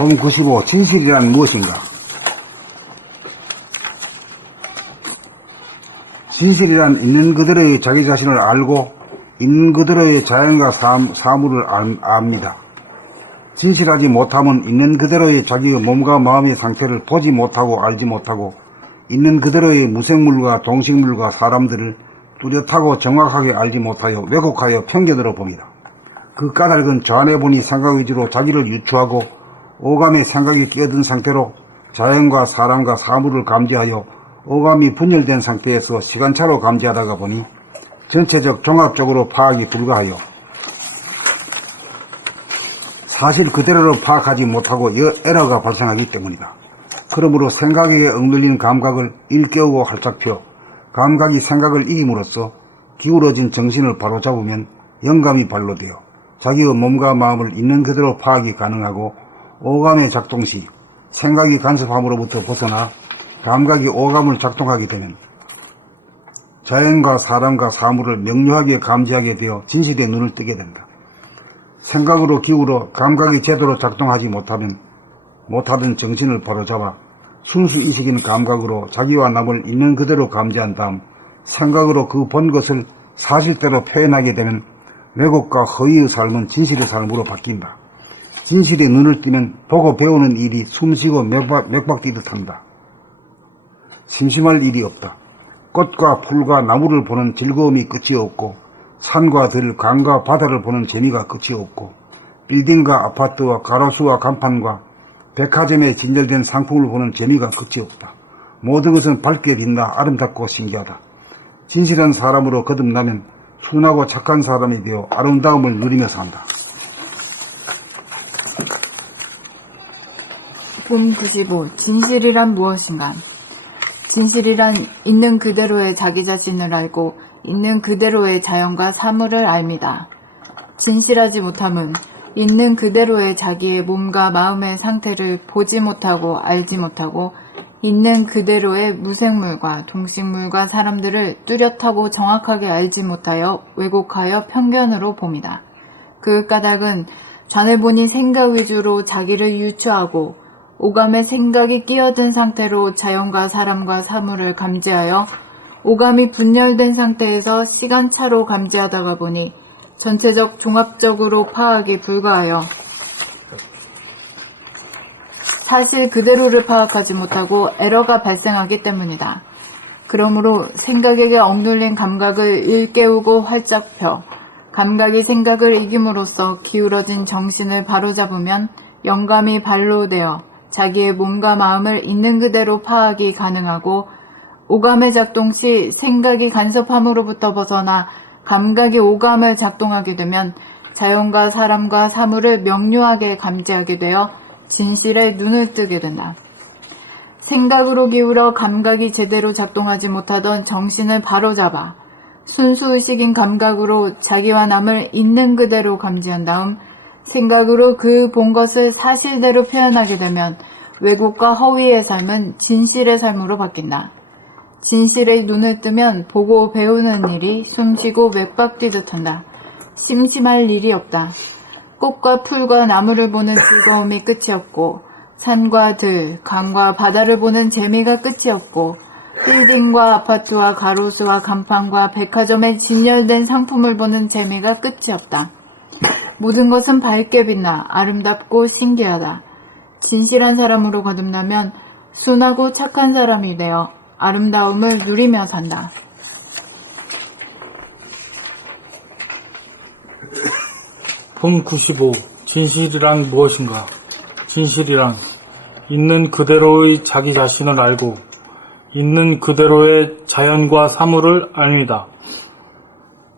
본 95. 진실이란 무엇인가? 진실이란 있는 그대로의 자기 자신을 알고 있는 그대로의 자연과 사물을 압니다. 진실하지 못하면 있는 그대로의 자기의 몸과 마음의 상태를 보지 못하고 알지 못하고 있는 그대로의 무생물과 동식물과 사람들을 뚜렷하고 정확하게 알지 못하여 왜곡하여 편견으로 봅니다. 그 까닭은 저 안에 보니 생각 위주로 자기를 유추하고 오감의 생각이 끼어든 상태로 자연과 사람과 사물을 감지하여 오감이 분열된 상태에서 시간차로 감지하다가 보니 전체적 종합적으로 파악이 불가하여 사실 그대로로 파악하지 못하고 에러가 발생하기 때문이다. 그러므로 생각에 억눌린 감각을 일깨우고 활짝 펴 감각이 생각을 이김으로써 기울어진 정신을 바로잡으면 영감이 발로되어 자기의 몸과 마음을 있는 그대로 파악이 가능하고 오감의 작동 시 생각이 간섭함으로부터 벗어나 감각이 오감을 작동하게 되면 자연과 사람과 사물을 명료하게 감지하게 되어 진실의 눈을 뜨게 된다. 생각으로 기울어 감각이 제대로 작동하지 못하던 정신을 바로잡아 순수이식인 감각으로 자기와 남을 있는 그대로 감지한 다음 생각으로 그 본 것을 사실대로 표현하게 되면 왜곡과 허위의 삶은 진실의 삶으로 바뀐다. 진실의 눈을 뜨면 보고 배우는 일이 숨쉬고 맥박 뛰듯 한다. 심심할 일이 없다. 꽃과 풀과 나무를 보는 즐거움이 끝이 없고 산과 들, 강과 바다를 보는 재미가 끝이 없고 빌딩과 아파트와 가로수와 간판과 백화점에 진열된 상품을 보는 재미가 끝이 없다. 모든 것은 밝게 빛나 아름답고 신기하다. 진실한 사람으로 거듭나면 순하고 착한 사람이 되어 아름다움을 누리며 산다. 본 95. 진실이란 무엇인가? 진실이란 있는 그대로의 자기 자신을 알고 있는 그대로의 자연과 사물을 압니다. 진실하지 못함은 있는 그대로의 자기의 몸과 마음의 상태를 보지 못하고 알지 못하고 있는 그대로의 무생물과 동식물과 사람들을 뚜렷하고 정확하게 알지 못하여 왜곡하여 편견으로 봅니다. 그 까닭은 전에 보니 생각 위주로 자기를 유추하고 오감의 생각이 끼어든 상태로 자연과 사람과 사물을 감지하여 오감이 분열된 상태에서 시간차로 감지하다가 보니 전체적 종합적으로 파악이 불가하여 사실 그대로를 파악하지 못하고 에러가 발생하기 때문이다. 그러므로 생각에게 억눌린 감각을 일깨우고 활짝 펴 감각이 생각을 이김으로써 기울어진 정신을 바로잡으면 영감이 발로되어 자기의 몸과 마음을 있는 그대로 파악이 가능하고 오감의 작동 시 생각이 간섭함으로부터 벗어나 감각이 오감을 작동하게 되면 자연과 사람과 사물을 명료하게 감지하게 되어 진실의 눈을 뜨게 된다. 생각으로 기울어 감각이 제대로 작동하지 못하던 정신을 바로잡아 순수의식인 감각으로 자기와 남을 있는 그대로 감지한 다음 생각으로 그 본 것을 사실대로 표현하게 되면 왜곡과 허위의 삶은 진실의 삶으로 바뀐다. 진실의 눈을 뜨면 보고 배우는 일이 숨쉬고 맥박 뛰듯 한다. 심심할 일이 없다. 꽃과 풀과 나무를 보는 즐거움이 끝이 없고 산과 들, 강과 바다를 보는 재미가 끝이 없고 빌딩과 아파트와 가로수와 간판과 백화점에 진열된 상품을 보는 재미가 끝이 없다. 모든 것은 밝게 빛나 아름답고 신기하다. 진실한 사람으로 거듭나면 순하고 착한 사람이 되어 아름다움을 누리며 산다. 본 95. 진실이란 무엇인가? 진실이란 있는 그대로의 자기 자신을 알고 있는 그대로의 자연과 사물을 압니다.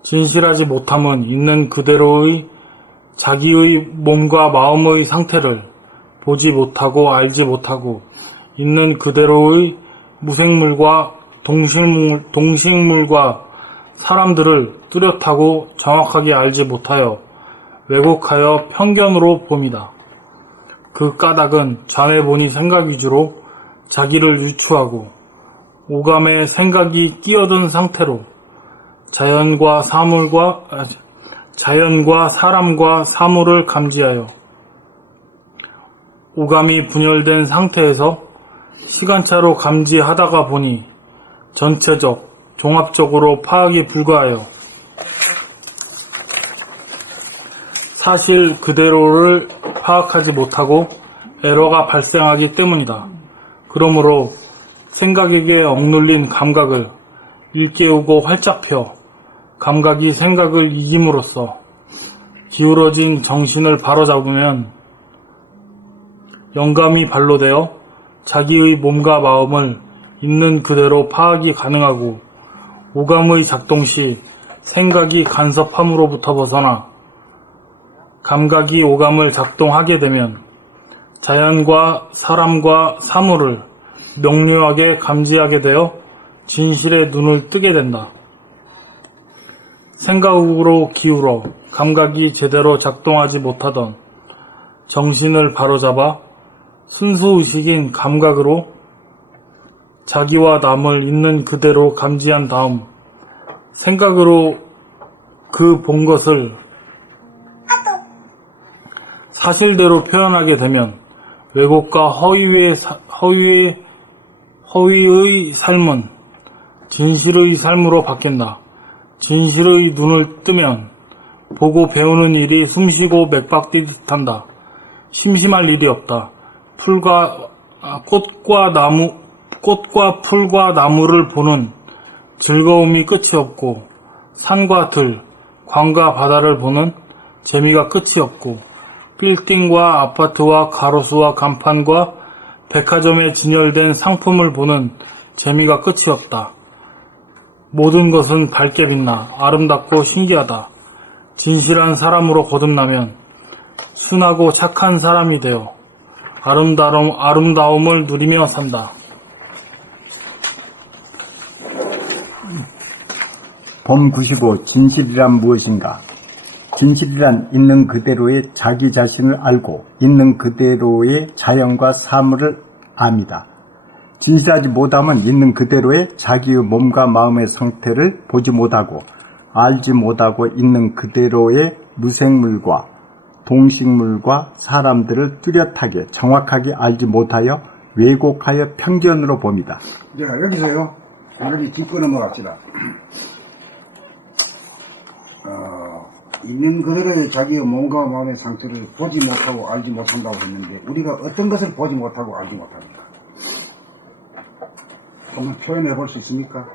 진실하지 못함은 있는 그대로의 자기의 몸과 마음의 상태를 보지 못하고 알지 못하고 있는 그대로의 무생물과 동식물과 사람들을 뚜렷하고 정확하게 알지 못하여 왜곡하여 편견으로 봅니다. 그 까닭은 전에 보니 생각 위주로 자기를 유추하고 오감의 생각이 끼어든 상태로 자연과 사람과 사물을 감지하여 오감이 분열된 상태에서 시간차로 감지하다가 보니 전체적, 종합적으로 파악이 불가하여 사실 그대로를 파악하지 못하고 에러가 발생하기 때문이다. 그러므로 생각에게 억눌린 감각을 일깨우고 활짝 펴 감각이 생각을 이김으로써 기울어진 정신을 바로잡으면 영감이 발로되어 자기의 몸과 마음을 있는 그대로 파악이 가능하고 오감의 작동 시 생각이 간섭함으로부터 벗어나 감각이 오감을 작동하게 되면 자연과 사람과 사물을 명료하게 감지하게 되어 진실의 눈을 뜨게 된다. 생각으로 기울어 감각이 제대로 작동하지 못하던 정신을 바로잡아 순수의식인 감각으로 자기와 남을 있는 그대로 감지한 다음 생각으로 그 본 것을 사실대로 표현하게 되면 왜곡과 허위의 삶은 진실의 삶으로 바뀐다. 진실의 눈을 뜨면 보고 배우는 일이 숨쉬고 맥박 뛰듯 한다. 심심할 일이 없다. 꽃과 풀과 나무를 보는 즐거움이 끝이 없고 산과 들, 강과 바다를 보는 재미가 끝이 없고 빌딩과 아파트와 가로수와 간판과 백화점에 진열된 상품을 보는 재미가 끝이 없다. 모든 것은 밝게 빛나 아름답고 신기하다. 진실한 사람으로 거듭나면 순하고 착한 사람이 되어 아름다움을 누리며 산다. 봄 95 진실이란 무엇인가? 진실이란 있는 그대로의 자기 자신을 알고 있는 그대로의 자연과 사물을 압니다. 진실하지 못하면 있는 그대로의 자기의 몸과 마음의 상태를 보지 못하고 알지 못하고 있는 그대로의 무생물과 동식물과 사람들을 뚜렷하게 정확하게 알지 못하여 왜곡하여 편견으로 봅니다. 자, 여기서요, 여기 짚고 넘어갑시다. 있는 그대로의 자기의 몸과 마음의 상태를 보지 못하고 알지 못한다고 했는데, 우리가 어떤 것을 보지 못하고 알지 못합니까? 한번 표현해 볼 수 있습니까?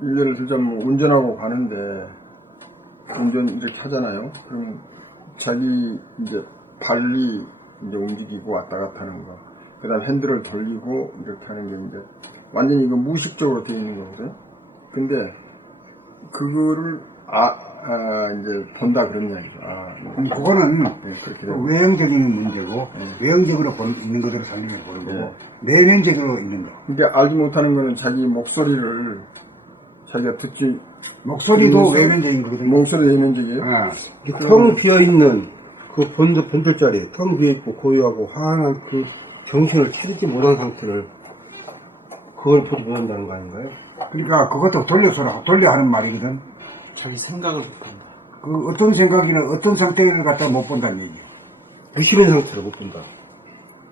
예를 들자면 운전하고 가는데 운전 이렇게 하잖아요. 그럼 자기 이제 발이 이제 움직이고 왔다 갔다 하는 거. 그 다음 핸들을 돌리고 이렇게 하는 게 이제 완전히 이거 무의식적으로 되어 있는 거거든. 근데 그거를 이제 본다 그런 이야기죠. 그거는 그렇게 되고. 외형적인 문제고, 외형적으로 있는 그대로 살리는 걸 보는 거고, 내면적으로 있는 거. 그러니까 알지 못하는 거는 자기 목소리를 자기가 듣지. 목소리도 외면적인 거거든요. 목소리 내면적이에요? 텅 비어있는 그 본질자리에 텅 비어있고 고요하고 환한 그 정신을 차리지 못한 상태를 그걸 보지 못한다는 거 아닌가요? 그러니까 그것도 돌려 하는 말이거든. 자기 생각을 못 본다. 그 어떤 생각이나 어떤 상태를 갖다 못 본다는 얘기. 무심한 상태를 못 본다.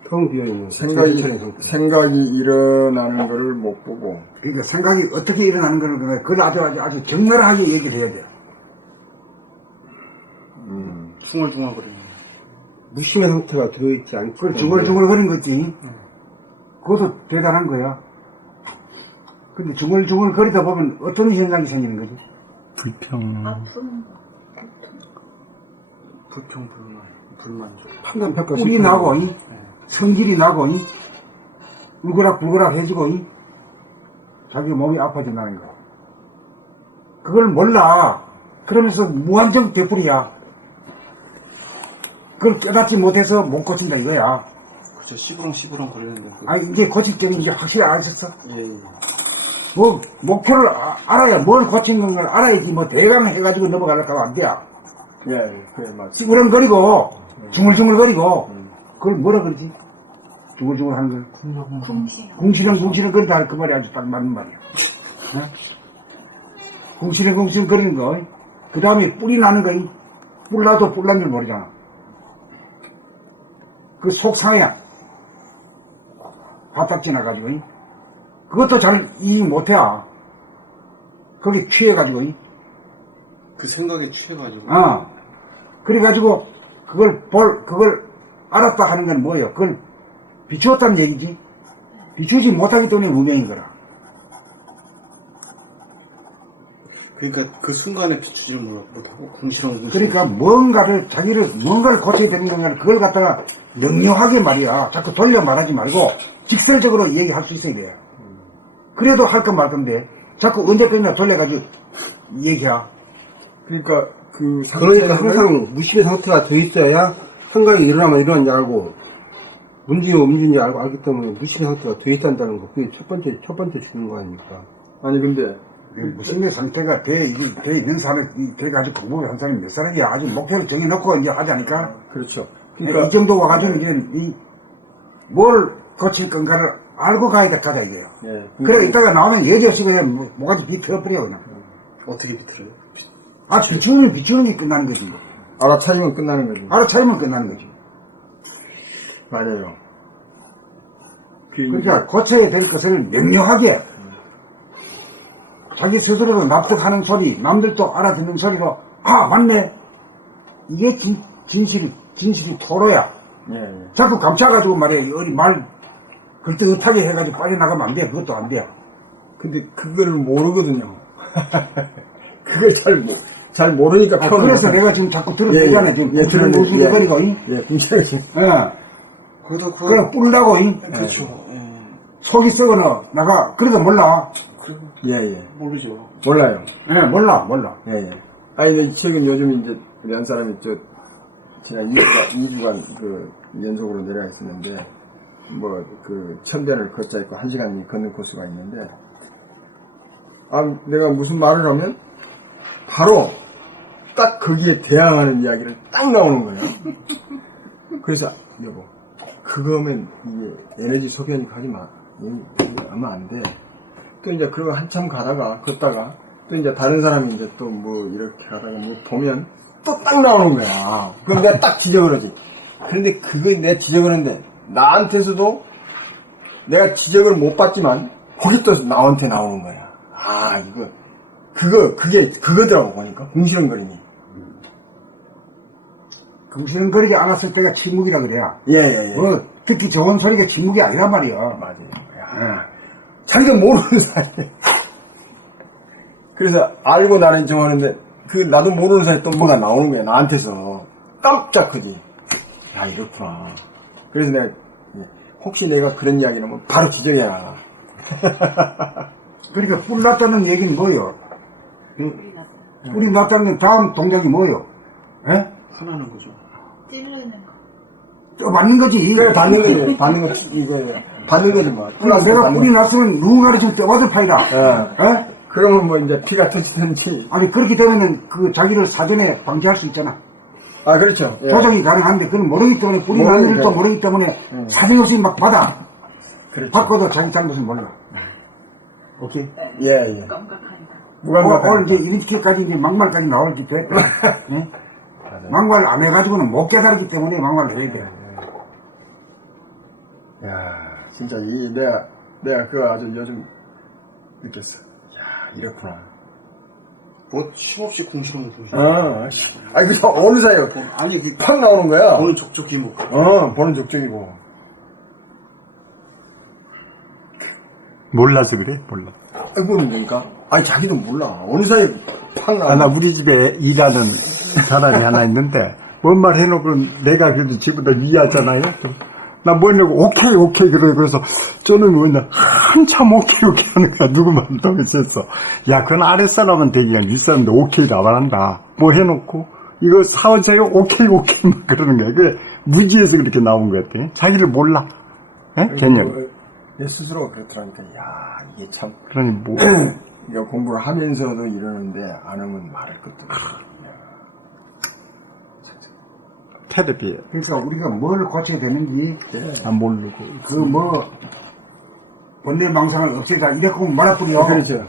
텅 비어있는 정신 차린 상태. 생각이 일어나는 거를 못 보고. 그러니까 생각이 어떻게 일어나는 걸 그걸 아주 적나라하게 얘기를 해야 돼. 중얼중얼거리는. 무심한 상태가 들어있지 않기 그걸 때문에 중얼중얼거리는 거지. 그것도 대단한 거야. 근데 중얼중얼거리다 보면 어떤 현상이 생기는 거지? 불평, 불만족. 판단 평가 꿀이 나고, 성질이 나고, 울그락불그락 해지고, 자기 몸이 아파진다는 거. 그걸 몰라. 그러면서 무한정 되풀이야. 그걸 깨닫지 못해서 못 고친다 이거야. 그쵸, 시부렁 거리는데. 아니, 이제 고칠 점이 이제 확실히 아셨어? 예. 뭐, 목표를 알아야, 뭘 고친 걸 알아야지, 뭐, 대강 해가지고 넘어가려고 하면 안 돼. 예, 그래, 맞지. 찌그렁거리고, 중얼중얼거리고, 그걸 뭐라 그러지? 죽을죽을 하는 거. 궁시렁 거리다 할 그 말이 아주 딱 맞는 말이야. 어? 궁시렁 거리는 거. 그 다음에 뿔이 나는 거. 뿔 나도 뿔 난 줄 모르잖아. 그 속상해야. 바닥 지나가지고. 그것도 잘 이해 못해. 거기 취해가지고. 그 생각에 취해가지고. 그래가지고 그걸 알았다 하는 건 뭐예요? 그걸 비추었다는 얘기지. 비추지 못하기 때문에 무명인 거라. 그러니까 그 순간에 비추지를 못하고 궁시렁. 그러니까 뭔가를 고쳐야 되는 건가를 그걸 갖다가 명료하게 말이야. 자꾸 돌려 말하지 말고 직설적으로 얘기할 수 있어야 돼요. 그래도 할 건 말 건데 자꾸 언제까지나 돌려가지고 얘기야. 그러니까 그 그러니까 항상 무심의 상태가 돼 있어야 한강이 일어나면 일어났냐 알고 움직이는지 알기 때문에 무심의 상태가 돼 있다는 거. 그게 첫 번째 주는 거 아닙니까? 아니 근데 무심의 상태가 돼 있는 사람이 돼가지고 공부를 한 사람이 몇 사람이야. 아주 목표를 정해놓고 이제 하자니까. 그렇죠. 이 정도 와가지고 이제 뭘 고칠 건가를 알고 가자 이게요. 예. 그래 이따가 나오면 여지없이 그냥 뭐가지 비틀어버려 그냥. 어떻게 비틀어요? 비추는 게 끝나는 거지. 알아차리면 끝나는 거지. 알아차리면 끝나는 거지. 맞아요. 그러니까 고쳐야 될 것을 명료하게 자기 스스로도 납득하는 소리, 남들도 알아듣는 소리로 맞네. 이게 진실이 토로야. 예. 자꾸 감춰가지고 말이야. 말 걸떡하게 해가지고 빠져나가면 안 돼. 그것도 안 돼. 근데 그걸 모르거든요. 그걸 잘 모르니까 그래서 내가 지금 자꾸 들어보잖아. 지금 궁시렁거리고. 궁시렁. 그래 뿔나고. 그렇죠. 속이 썩어나 나가. 그래도 몰라. 모르죠. 몰라요. 몰라. 아니, 근데 최근 요즘 이제 우리 한 사람이 지난 2주간 그 연속으로 내려가 있었는데, 그 천변을 걷자 있고 1시간 걷는 코스가 있는데, 내가 무슨 말을 하면 바로 딱 거기에 대항하는 이야기를 딱 나오는 거야. 그래서 여보, 그거면 이게 에너지 소비하니까 하지 마. 하면 안 돼. 또 이제 그러고 한참 걷다가 또 이제 다른 사람이 이제 또 이렇게 가다가 보면 또 딱 나오는 거야. 그럼 내가 딱 지적을 하지. 그런데 그거 내가 지적을 하는데 나한테서도 내가 지적을 못 받지만 그게 또 나한테 나오는 거야. 그거더라고 보니까 궁시렁거리니. 궁시렁거리지 않았을 때가 침묵이라 그래야. 예. 듣기 좋은 소리가 침묵이 아니란 말이야. 맞아요. 자기가 모르는 사이에. 그래서 알고 나는 좋아하는데 나도 모르는 사이에 또 뭐가 나오는 거야. 나한테서. 깜짝 크지. 야, 이렇구나. 그래서 내가 혹시 내가 그런 이야기 나면 바로 지적해라. 그러니까 뿔 났다는 얘기는 뭐예요? 뿔이 났다는 건 다음 동작이 뭐예요? 화나는 거죠. 찌르는 거. 또 맞는 거지. 그래, 받는 거지. 받는 거, 이거예요. 받는 거지, 뭐. 내가 뿔이 났으면 누군가를 지금 떠받을 파이다. 그러면 이제 피가 터지든지. 아니, 그렇기 때문에 자기를 사전에 방지할 수 있잖아. 그렇죠. 조정이 가능한데, 그건 모르기 때문에, 뿔이 났는지 또 모르기 때문에, 사정없이 막 받아. 그렇죠. 바꿔도 자기 잘못은 몰라. 오케이? 예. 오늘 이제 이렇게까지 이제 막말까지 나올기 때문에, 막말 안 해가지고는 못 깨달았기 때문에 막말을 해야 돼. 야, 진짜 내가 그거 아주 요즘 느꼈어. 야, 이렇구나. 쉼없이 궁시렁. 그래서 어느 사이에 아니, 팍 나오는 거야. 보는 족족이 보는 족적이고. 몰라서 그래, 몰라. 그러니까. 자기도 몰라. 어느 사이에 팍 나오는 나 우리 집에 일하는 사람이 하나 있는데, 뭔 말 해놓고 내가 그래도 지보다 위하잖아요. 나 뭐냐고, 오케이, 그래서, 저는 뭐냐, 한참 오케이 하는 거야. 누구만 더 있었어. 야, 그건 아랫사람은 되게 윗사람도 오케이를 안 한다. 뭐 해놓고, 이거 사오세요? 오케이, 막 그러는 거야. 그게 무지에서 그렇게 나온 것 같아. 자기를 몰라. 개념. 내 스스로가 그렇더라니까. 야, 이게 참. 그러니 뭐. 이거 공부를 하면서도 이러는데, 안 하면 말할 것도 없어. 테레비에 그러니까 우리가 뭘 고쳐야 되는지 안 모르고 그 뭐 번뇌망상을 없애자 이렇게 말아버려. 그렇죠.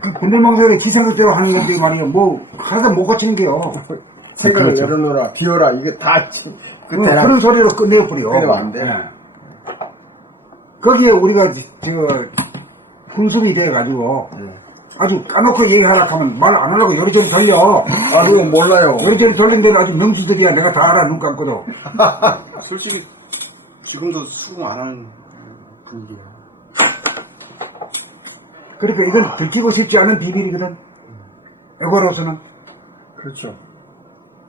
그 번뇌망상을 지생각대로 하는 건데 말이야. 뭐 하나도 못 고치는 게요. 생각을 그렇죠. 열어놓으라, 비워라, 이게 다 끝에 그런 소리로 끝내버려. 끝내면 안 돼. 거기에 우리가 군수이 돼가지고 아주 까놓고 얘기하라 하면 말 안 하려고 요리조리 돌려. 아, 그건 몰라요. 요리조리 돌린 데는 아주 명수들이야. 내가 다 알아, 눈 감고도. 솔직히 지금도 수긍 안 하는 분위기야. 그러니까 이건 들키고 싶지 않은 비밀이거든. 에고로서는. 그렇죠.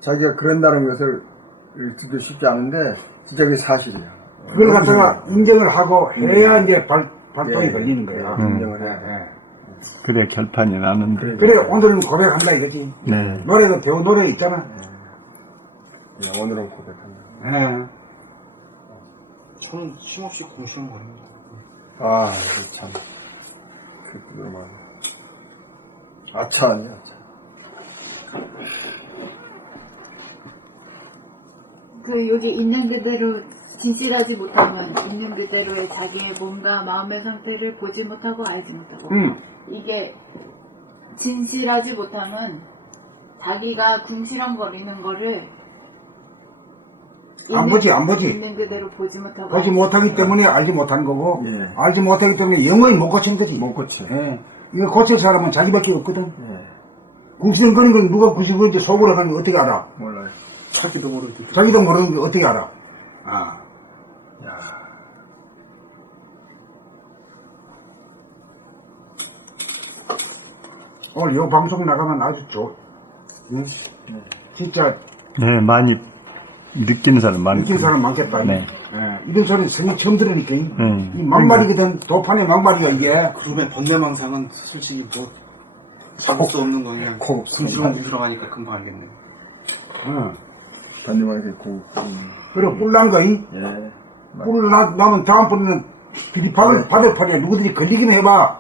자기가 그런다는 것을 듣기 쉽지 않은데, 진짜 그게 사실이야. 그걸 갖다가 인정을 하고 해야 이제 발동이 예, 걸리는 거야. 인정을 해야 돼. 그래 결판이 나는데. 그래, 오늘은 고백한다 이거지. 네. 노래도 배우 노래 있잖아. 예, 오늘은 고백한다. 예. 저는 쉼없이 공시는 겁니다. 아, 이거 참. 그, 그러면. 아차, 아니야, 아차. 그 여기 있는 그대로 진실하지 못하면 있는 그대로의 자기의 몸과 마음의 상태를 보지 못하고 알지 못하고 이게 진실하지 못하면 자기가 궁시렁거리는 거를 안 보지, 안 보지. 있는 그대로 보지 못하고 보지 못하기 때문에 알지 못하는 거고, 예. 알지 못하기 때문에 영원히 못 고친 거지. 못 고쳐. 예. 이거 고칠 사람은 자기밖에 없거든. 예. 궁시렁거리는 건 누가 궁시렁거리는지 속으로 하는 거 어떻게 알아? 몰라요. 자기도 모르게. 자기도 모르는 게 어떻게 알아? 아. 야. 오늘 요 방송 나가면 아주 진짜 네, 많이 느끼는 사람 많고. 느낀 사람 많겠다. 네. 예. 이런 소리 생일 처음 들으니까. 네. 이 막말이거든. 도판의 막말이야, 이게. 그러면 번뇌망상은 솔직히 뭐 잡을 수 없는 거 그냥 코 금지로 들어가니까 금방 알겠네. 단님한테 고, 그래, 뿔난 거이. 예. 뿔 나면 다음번에는 받을 판이야. 누구든지 걸리긴 해봐.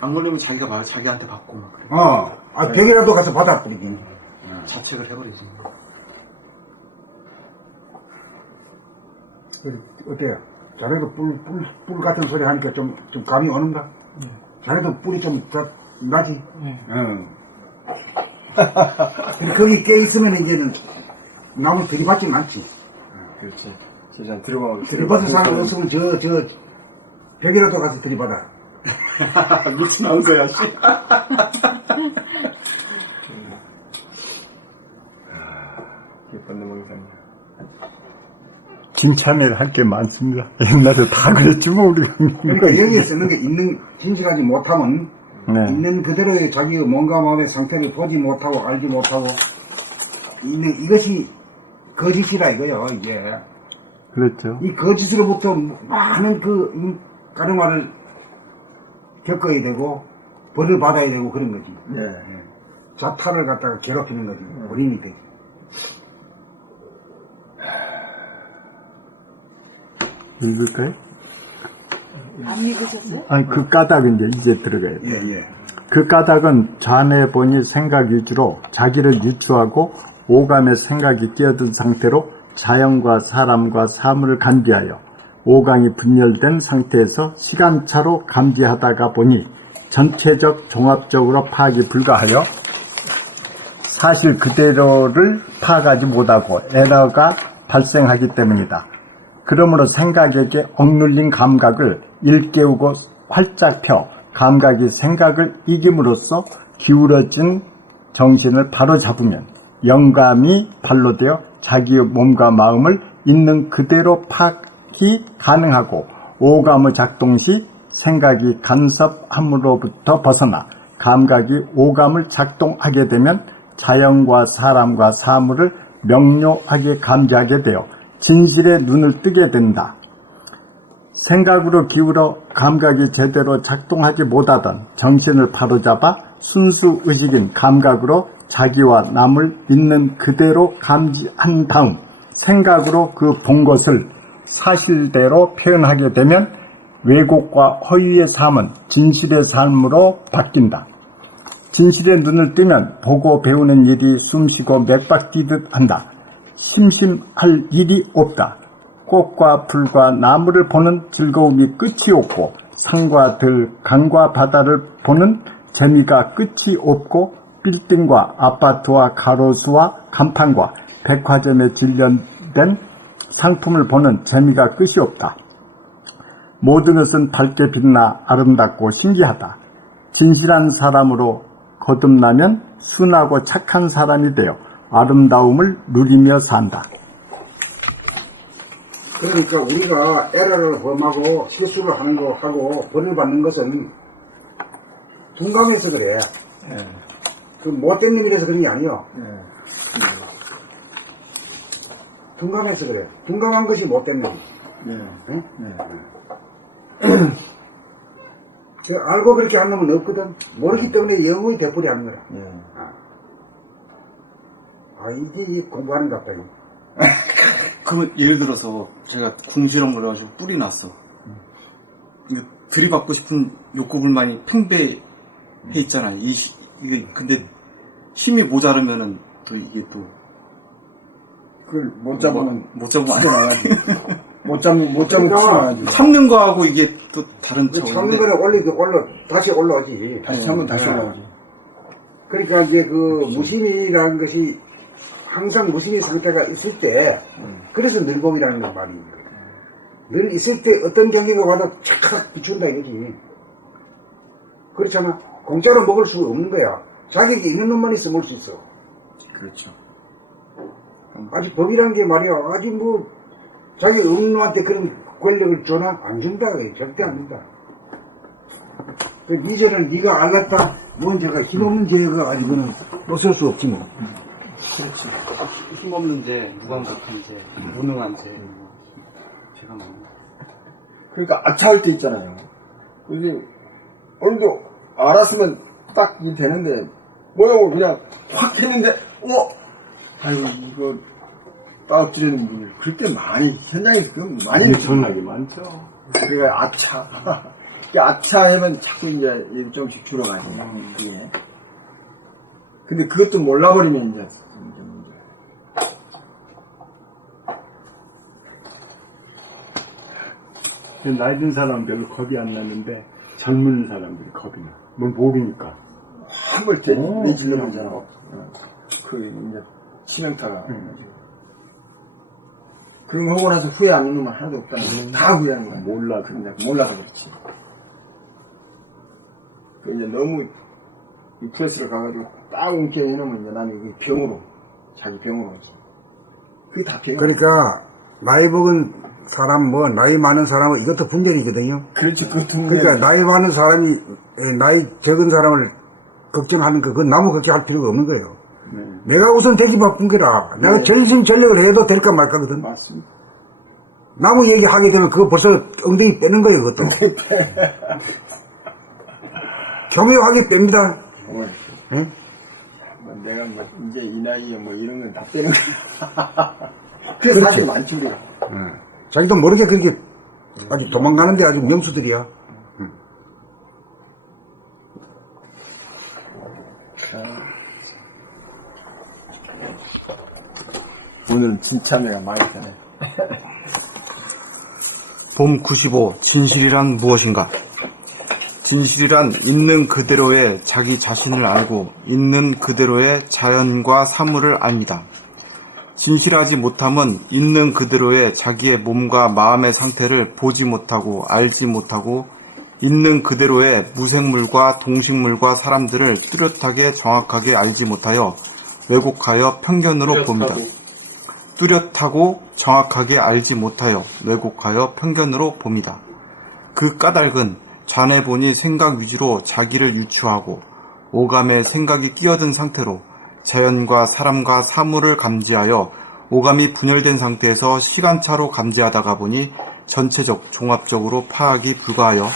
안 걸리면 자기가 자기한테 받고 막 그래. 벽이라도 가서 받아버리기. 자책을 해버리지. 어때요? 자네도 뿔 같은 소리 하니까 좀 감이 오는가? 자네도 뿔이 좀 더 나지? 응. 근데 거기 깨있으면 이제는 나무 들이받진 않지. 그렇지. 진짜 들어가면. 들이받을 사람 없으면 저 벽이라도 가서 들이받아. 미치 나온 거야, 씨. 번뇌망상. 진참회를 할 게 많습니다. 옛날에 다 그랬지 뭐 우리가. 그러니까 여기에 쓰는 게 있는, 진실하지 못하면 네. 있는 그대로의 자기의 몸과 마음의 상태를 보지 못하고 알지 못하고 있는 이것이 거짓이라 이거요. 이게 그렇죠. 이 거짓으로부터 많은 가르마를 겪어야 되고 벌을 받아야 되고 그런 거지. 예. 자타를 갖다가 괴롭히는 거지. 원인이 되지. 읽을까요? 안 믿으셨어요? 아니 그 까닭은 이제 들어가야 돼. 예. 그 까닭은 좌뇌 본이 생각 위주로 자기를 유추하고 오감의 생각이 끼어든 상태로 자연과 사람과 사물을 감지하여 오감이 분열된 상태에서 시간차로 감지하다가 보니 전체적 종합적으로 파악이 불가하여 사실 그대로를 파악하지 못하고 에러가 발생하기 때문이다. 그러므로 생각에게 억눌린 감각을 일깨우고 활짝 펴 감각이 생각을 이김으로써 기울어진 정신을 바로 잡으면 영감이 발로되어 자기의 몸과 마음을 있는 그대로 파악이 가능하고 오감의 작동 시 생각이 간섭함으로부터 벗어나 감각이 오감을 작동하게 되면 자연과 사람과 사물을 명료하게 감지하게 되어 진실의 눈을 뜨게 된다. 생각으로 기울어 감각이 제대로 작동하지 못하던 정신을 바로잡아 순수 의식인 감각으로 자기와 남을 있는 그대로 감지한 다음 생각으로 그 본 것을 사실대로 표현하게 되면 왜곡과 허위의 삶은 진실의 삶으로 바뀐다. 진실의 눈을 뜨면 보고 배우는 일이 숨쉬고 맥박 뛰듯 한다. 심심할 일이 없다. 꽃과 풀과 나무를 보는 즐거움이 끝이 없고 산과 들, 강과 바다를 보는 재미가 끝이 없고 빌딩과 아파트와 가로수와 간판과 백화점에 진련된 상품을 보는 재미가 끝이 없다. 모든 것은 밝게 빛나 아름답고 신기하다. 진실한 사람으로 거듭나면 순하고 착한 사람이 되어 아름다움을 누리며 산다. 그러니까 우리가 에러를 범하고 실수를 하는 거 하고 벌을 받는 것은 둔감해서 그래. 그 못된 놈이라서 그런 게 아니요. 둔감해서 그래. 둔감한 것이 못된 놈. 응? 알고 그렇게 한 놈은 없거든. 모르기 때문에 영웅이 돼버리 하는 거야. 이게 공부하는 것 같다. 이거. 그러면 예를 들어서 제가 궁시렁 걸려가지고 뿔이 났어. 들이받고 싶은 욕구 불만이 팽배해 있잖아요. 이게 근데 힘이 모자르면은 또 이게 또 그걸 못 잡으면 못 잡으면 못 잡으면 튀어나가지고 참는 거하고 이게 또 다른 참는 차원인데. 거는 다시 올라오지. 다시 참으면 다시 올라오지. 그러니까 이제 그 무심이라는 것이 항상 무심의 상태가 있을 때, 그래서 늙음이라는 건 말입니다. 늘 있을 때 어떤 경기가 와도 착착 비춘다 이거지. 그렇잖아. 공짜로 먹을 수가 없는 거야. 자격이 있는 놈만 있으면 먹을 수 있어. 그렇죠. 아직 법이라는 게 말이야. 아직 뭐, 자기 없는 놈한테 그런 권력을 줘나? 안 준다. 절대 안 준다. 그 이제는 네가 알랐다. 뭔 죄가, 힘없는 죄가 가지고는 어쩔 수 없지 뭐. 그렇지. 힘없는 죄, 무감각한 죄, 무능한 죄. 죄가 많아. 그러니까 아차할 때 있잖아요. 이게 오늘도 알았으면 딱 이 되는데 뭐냐고 그냥 확 했는데 아이고 이거 따엎지르는 분들 그럴 때 많이 현장에서 그럼 많이 엄청나게 많죠. 그러니까 아차 이게 아차하면 자꾸 이제 좀씩 줄어가죠. 그게. 근데 그것도 몰라버리면 이제 나이 든 사람은 별로 겁이 안 나는데 젊은 사람들이 겁이 나. 뭘 모르니까. 한번 내질러보잖아. 그 이제 치명타가. 그런 거 하고 나서 후회 안 하는 놈은 하나도 없다는 거야. 다 후회하는 거야. 몰라. 그냥 몰라서 그렇지. 그 이제 너무 이 프레스를 가가지고 딱 웅켜 해놓으면 이제 나는 그 병으로 자기 병으로 오지. 그게 다 병. 그러니까, 나이 먹은 사람, 나이 많은 사람은 이것도 분별이거든요. 그렇죠. 그러니까, 나이 많은 사람이, 나이 적은 사람을 걱정하는 거, 그건 나무 걱정할 필요가 없는 거예요. 내가 우선 되기 바쁜 거라. 내가 전심전력을 해도 될까 말까거든. 맞습니다. 나무 얘기하게 되면 그거 벌써 엉덩이 빼는 거예요, 그것도. 교묘하게 뺍니다. 응? 내가 이제 이 나이에 이런 건 다 빼는 거야. 그래서 사실 많지, 우리가. 자기도 모르게 그렇게 아주 도망가는데 아주 명수들이야. 오늘은 진짜 내가 많이 되네. 봄 95 진실이란 무엇인가? 진실이란 있는 그대로의 자기 자신을 알고 있는 그대로의 자연과 사물을 압니다. 진실하지 못함은 있는 그대로의 자기의 몸과 마음의 상태를 보지 못하고 알지 못하고 있는 그대로의 무생물과 동식물과 사람들을 뚜렷하게 정확하게 알지 못하여 왜곡하여 편견으로 봅니다. 뚜렷하고 정확하게 알지 못하여 왜곡하여 편견으로 봅니다. 그 까닭은 좌뇌 보니 생각 위주로 자기를 유추하고 오감에 생각이 끼어든 상태로 자연과 사람과 사물을 감지하여 오감이 분열된 상태에서 시간차로 감지하다가 보니 전체적 종합적으로 파악이 불가하여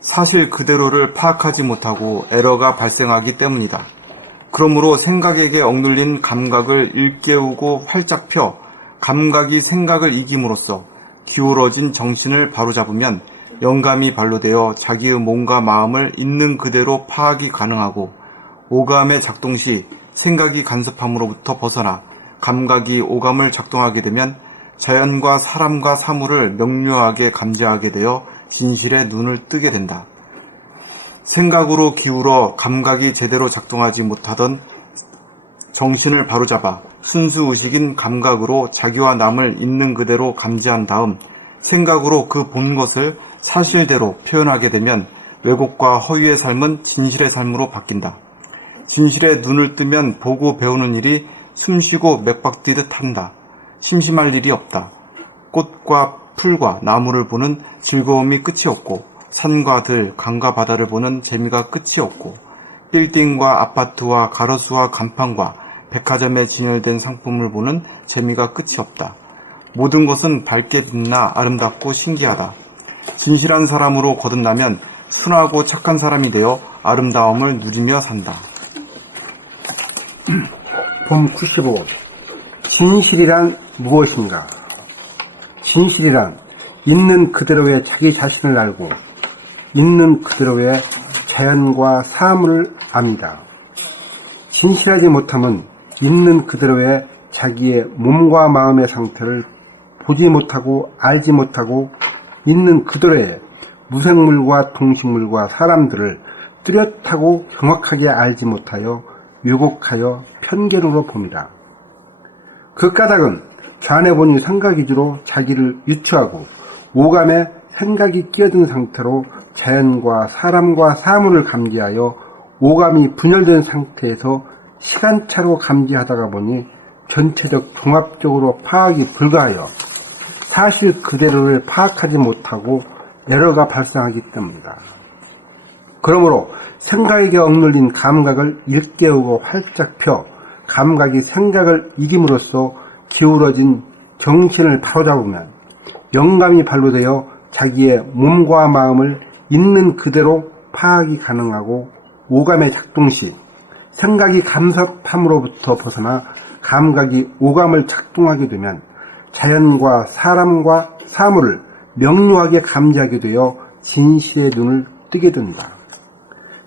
사실 그대로를 파악하지 못하고 에러가 발생하기 때문이다. 그러므로 생각에게 억눌린 감각을 일깨우고 활짝 펴 감각이 생각을 이김으로써 기울어진 정신을 바로잡으면 영감이 발로되어 자기의 몸과 마음을 있는 그대로 파악이 가능하고 오감의 작동 시 생각이 간섭함으로부터 벗어나 감각이 오감을 작동하게 되면 자연과 사람과 사물을 명료하게 감지하게 되어 진실의 눈을 뜨게 된다. 생각으로 기울어 감각이 제대로 작동하지 못하던 정신을 바로잡아 순수의식인 감각으로 자기와 남을 있는 그대로 감지한 다음 생각으로 그 본 것을 사실대로 표현하게 되면 왜곡과 허위의 삶은 진실의 삶으로 바뀐다. 진실의 눈을 뜨면 보고 배우는 일이 숨쉬고 맥박 뛰듯 한다. 심심할 일이 없다. 꽃과 풀과 나무를 보는 즐거움이 끝이 없고 산과 들, 강과 바다를 보는 재미가 끝이 없고 빌딩과 아파트와 가로수와 간판과 백화점에 진열된 상품을 보는 재미가 끝이 없다. 모든 것은 밝게 빛나 아름답고 신기하다. 진실한 사람으로 거듭나면 순하고 착한 사람이 되어 아름다움을 누리며 산다. 봄 95. 진실이란 무엇인가? 진실이란 있는 그대로의 자기 자신을 알고 있는 그대로의 자연과 사물을 압니다. 진실하지 못함은 있는 그대로의 자기의 몸과 마음의 상태를 보지 못하고 알지 못하고 있는 그대로의 무생물과 동식물과 사람들을 뚜렷하고 정확하게 알지 못하여 왜곡하여 편견으로 봅니다. 그 까닭은 좌뇌 본이 생각 위주로 자기를 유추하고 오감에 생각이 끼어든 상태로 자연과 사람과 사물을 감지하여 오감이 분열된 상태에서 시간차로 감지하다가 보니 전체적 종합적으로 파악이 불가하여 사실 그대로를 파악하지 못하고 에러가 발생하기 때문이다. 그러므로 생각에게 억눌린 감각을 일깨우고 활짝 펴 감각이 생각을 이김으로써 기울어진 정신을 바로잡으면 영감이 발로되어 자기의 몸과 마음을 있는 그대로 파악이 가능하고 오감의 작동 시 생각이 감섭함으로부터 벗어나 감각이 오감을 작동하게 되면 자연과 사람과 사물을 명료하게 감지하게 되어 진실의 눈을 뜨게 된다.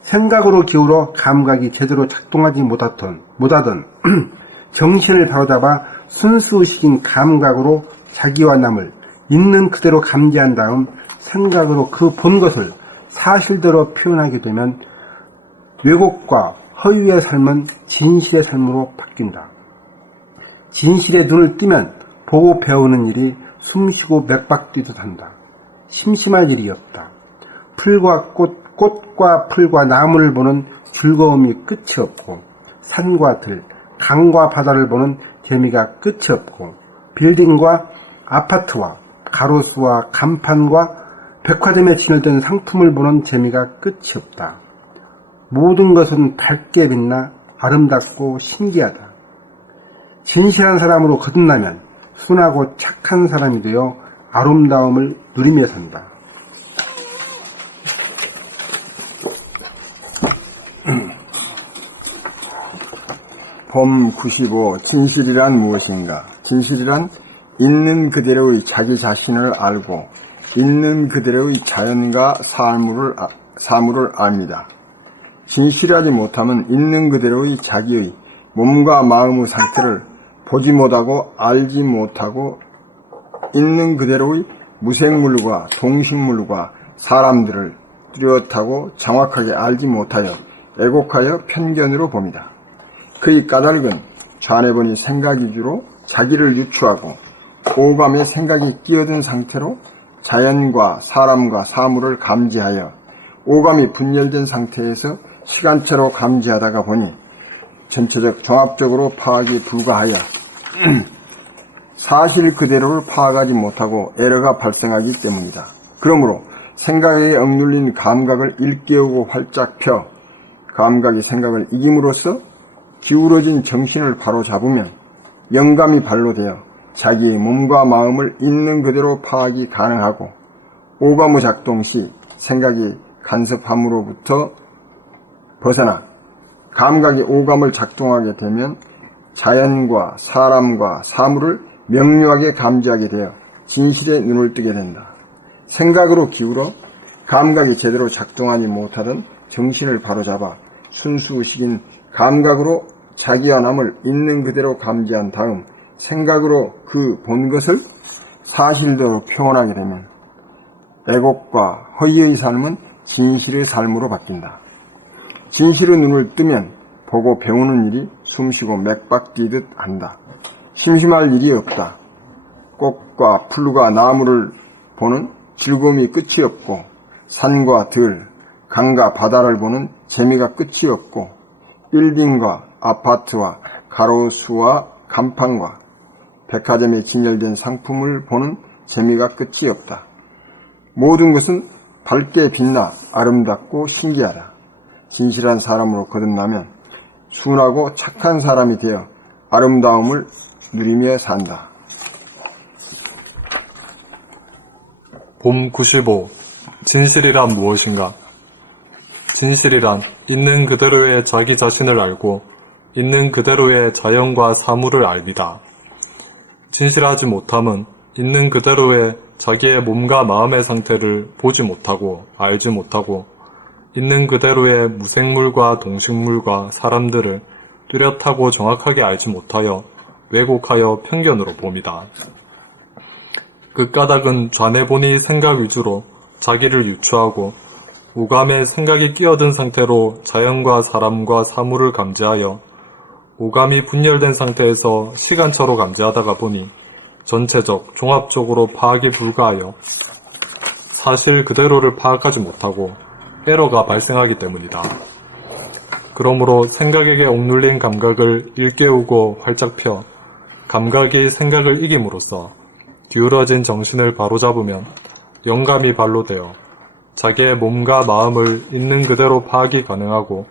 생각으로 기울어 감각이 제대로 작동하지 못하던 정신을 바로잡아 순수의식인 감각으로 자기와 남을 있는 그대로 감지한 다음 생각으로 그 본 것을 사실대로 표현하게 되면 왜곡과 허위의 삶은 진실의 삶으로 바뀐다. 진실의 눈을 뜨면 보고 배우는 일이 숨쉬고 맥박 뛰듯 한다. 심심할 일이 없다. 풀과 꽃과 풀과 나무를 보는 즐거움이 끝이 없고 산과 들, 강과 바다를 보는 재미가 끝이 없고 빌딩과 아파트와 가로수와 간판과 백화점에 진열된 상품을 보는 재미가 끝이 없다. 모든 것은 밝게 빛나 아름답고 신기하다. 진실한 사람으로 거듭나면 순하고 착한 사람이 되어 아름다움을 누리며 산다. 봄 95. 진실이란 무엇인가? 진실이란 있는 그대로의 자기 자신을 알고 있는 그대로의 자연과 사물을 압니다. 진실하지 못하면 있는 그대로의 자기의 몸과 마음의 상태를 보지 못하고 알지 못하고 있는 그대로의 무생물과 동식물과 사람들을 뚜렷하고 정확하게 알지 못하여 왜곡하여 편견으로 봅니다. 그의 까닭은 좌뇌본이 생각 위주로 자기를 유추하고 오감에 생각이 끼어든 상태로 자연과 사람과 사물을 감지하여 오감이 분열된 상태에서 시간차로 감지하다가 보니 전체적 종합적으로 파악이 불가하여 사실 그대로를 파악하지 못하고 에러가 발생하기 때문이다. 그러므로 생각에 억눌린 감각을 일깨우고 활짝 펴 감각이 생각을 이김으로써 기울어진 정신을 바로잡으면 영감이 발로되어 자기의 몸과 마음을 있는 그대로 파악이 가능하고 오감의 작동 시 생각이 간섭함으로부터 벗어나 감각이 오감을 작동하게 되면 자연과 사람과 사물을 명료하게 감지하게 되어 진실의 눈을 뜨게 된다. 생각으로 기울어 감각이 제대로 작동하지 못하던 정신을 바로잡아 순수의식인 감각으로 자기와 남을 있는 그대로 감지한 다음 생각으로 그 본 것을 사실대로 표현하게 되면 애곡과 허위의 삶은 진실의 삶으로 바뀐다. 진실의 눈을 뜨면 보고 배우는 일이 숨쉬고 맥박 뛰듯 한다. 심심할 일이 없다. 꽃과 풀과 나무를 보는 즐거움이 끝이 없고 산과 들, 강과 바다를 보는 재미가 끝이 없고 빌딩과 아파트와 가로수와 간판과 백화점에 진열된 상품을 보는 재미가 끝이 없다. 모든 것은 밝게 빛나 아름답고 신기하다. 진실한 사람으로 거듭나면 순하고 착한 사람이 되어 아름다움을 누리며 산다. 봄 95. 진실이란 무엇인가? 진실이란 있는 그대로의 자기 자신을 알고 있는 그대로의 자연과 사물을 알리다. 진실하지 못함은 있는 그대로의 자기의 몸과 마음의 상태를 보지 못하고 알지 못하고 있는 그대로의 무생물과 동식물과 사람들을 뚜렷하고 정확하게 알지 못하여 왜곡하여 편견으로 봅니다. 그 까닭은 좌뇌본이 생각 위주로 자기를 유추하고 오감에 생각이 끼어든 상태로 자연과 사람과 사물을 감지하여 오감이 분열된 상태에서 시간차로 감지하다가 보니 전체적, 종합적으로 파악이 불가하여 사실 그대로를 파악하지 못하고 에러가 발생하기 때문이다. 그러므로 생각에게 억눌린 감각을 일깨우고 활짝 펴 감각이 생각을 이김으로써 기울어진 정신을 바로잡으면 영감이 발로되어 자기의 몸과 마음을 있는 그대로 파악이 가능하고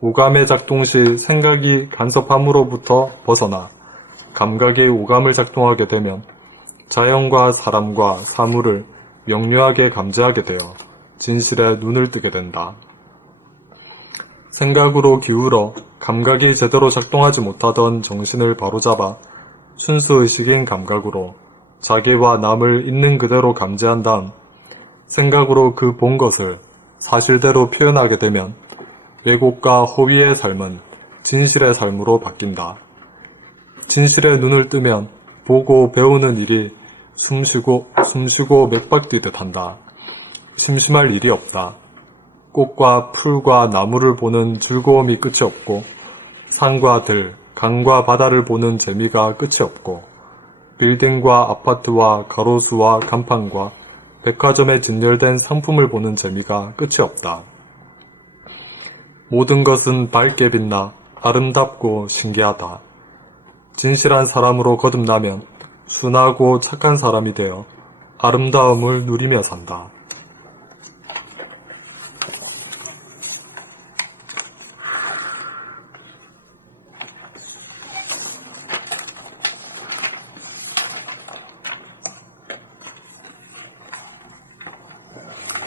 오감의 작동 시 생각이 간섭함으로부터 벗어나 감각이 오감을 작동하게 되면 자연과 사람과 사물을 명료하게 감지하게 되어 진실에 눈을 뜨게 된다. 생각으로 기울어 감각이 제대로 작동하지 못하던 정신을 바로잡아 순수의식인 감각으로 자기와 남을 있는 그대로 감지한 다음 생각으로 그 본 것을 사실대로 표현하게 되면 왜곡과 허위의 삶은 진실의 삶으로 바뀐다. 진실의 눈을 뜨면 보고 배우는 일이 숨쉬고 맥박 뛰듯 한다. 심심할 일이 없다. 꽃과 풀과 나무를 보는 즐거움이 끝이 없고 산과 들, 강과 바다를 보는 재미가 끝이 없고 빌딩과 아파트와 가로수와 간판과 백화점에 진열된 상품을 보는 재미가 끝이 없다. 모든 것은 밝게 빛나 아름답고 신기하다. 진실한 사람으로 거듭나면 순하고 착한 사람이 되어 아름다움을 누리며 산다.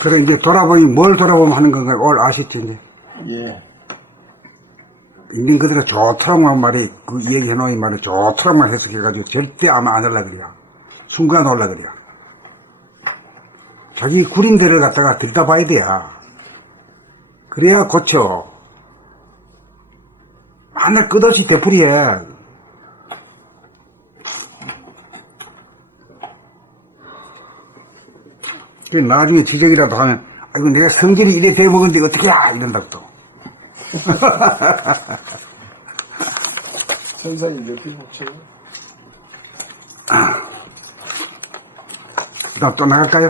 그래, 이제 돌아보니 뭘 돌아보면 하는 건가, 오늘 아시죠, 이제? 예. 있는 그대로 좋더라고만 말이, 그 얘기해놓은 말을 좋더라고만 해석해가지고 절대 아마 안 하려 그래요. 순간 올라 그래요. 자기 구린 데를 갖다가 들다봐야 돼요. 그래야 고쳐. 하나 끝없이 되풀이해. 나중에 지적이라도 하면, 아이고, 내가 성질이 이래 돼먹었는데 어떻게 야! 이런다고 또. 선생님 몇 개 복쳐? 또 나갈까요?